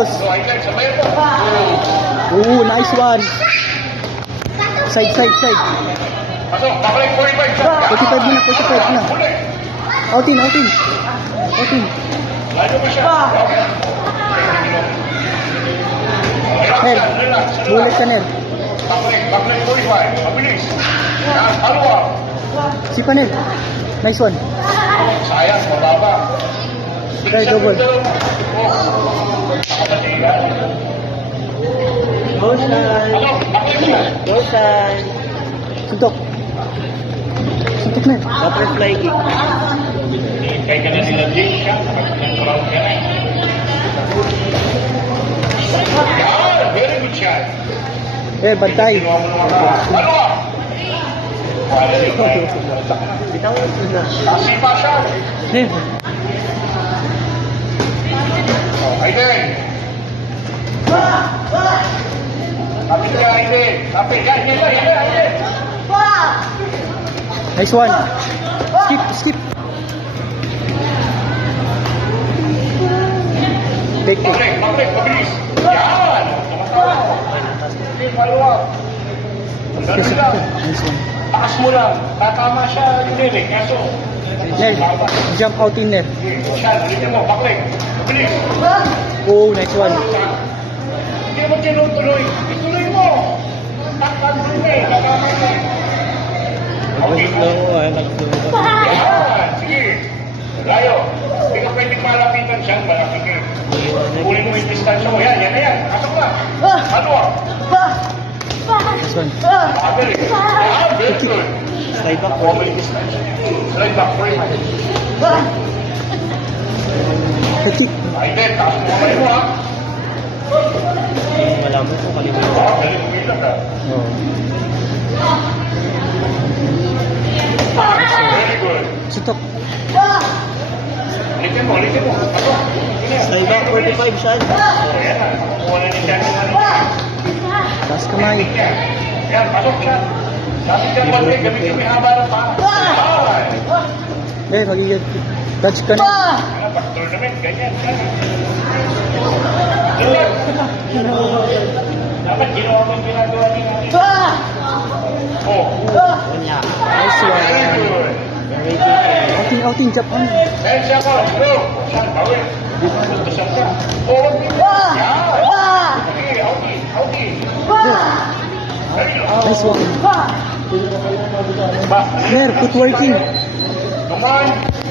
Marcos. Oh, nice one. Side. 45 na, 45 na. Outin. Ner, bulit ka, Ner. Si Panel. Nice one. Sayang, mababa. Try double. Bosan. Suntok, Ner. Butterfly kick. Kaya ka na nila Jake siya. Very good shot. Bantay. Bitaw yun na. Sipa siya. Ner. Aiden. Kapit ka, Aiden. Kapit ka, Aiden. Nice one. Skip. Take. Pabrik, mabilis. Yan. Maluwag. Nice one. Takas mo lang. Tatama siya yung Derek. Kaso. Ner, jump out in Ner. Siya, ulitin mo. Pabrik. Mabilis. Oh, nice one. Hindi mo tinutuloy. Ituloy mo. Takpan mo rin eh. Tatama ka. Nagbulit lang ako nagbulit. Yan. Sige. Layo. Hindi ka pwedeng malapitan siya. Malapit eh. Kunin mo yung distansya mo. Yan. Pasok na. Ano ah? Nice one. Very good. Slide back. Bumalik distansya niya. Slide back. Frame. Kick. Aiden, taas mo kamay mo ha. Malaman ko kalimutan. Dali mo bilang ha. Oh. Very good. Suntok. Ulitin mo. Ano? Slide back 45 shot. Yan na. Kuha na ni Jan. Taas kamay. Yan, pasok siya. Sabi ka balik, gamitin mo yung haba ng paa. Magiging touch ka na. Pag tournament, ganyan. Dapat ginawa mo yung ginagawa niya natin. Oh. Nice one. Very good. Very good. Outing, jump on. Dahil siya ko, bro. Siya, bawin. Gusto siya siya. Oh, wag din. Yan. Okay, outing. Very good. Nice one. Ba, Ner, footworking. come on.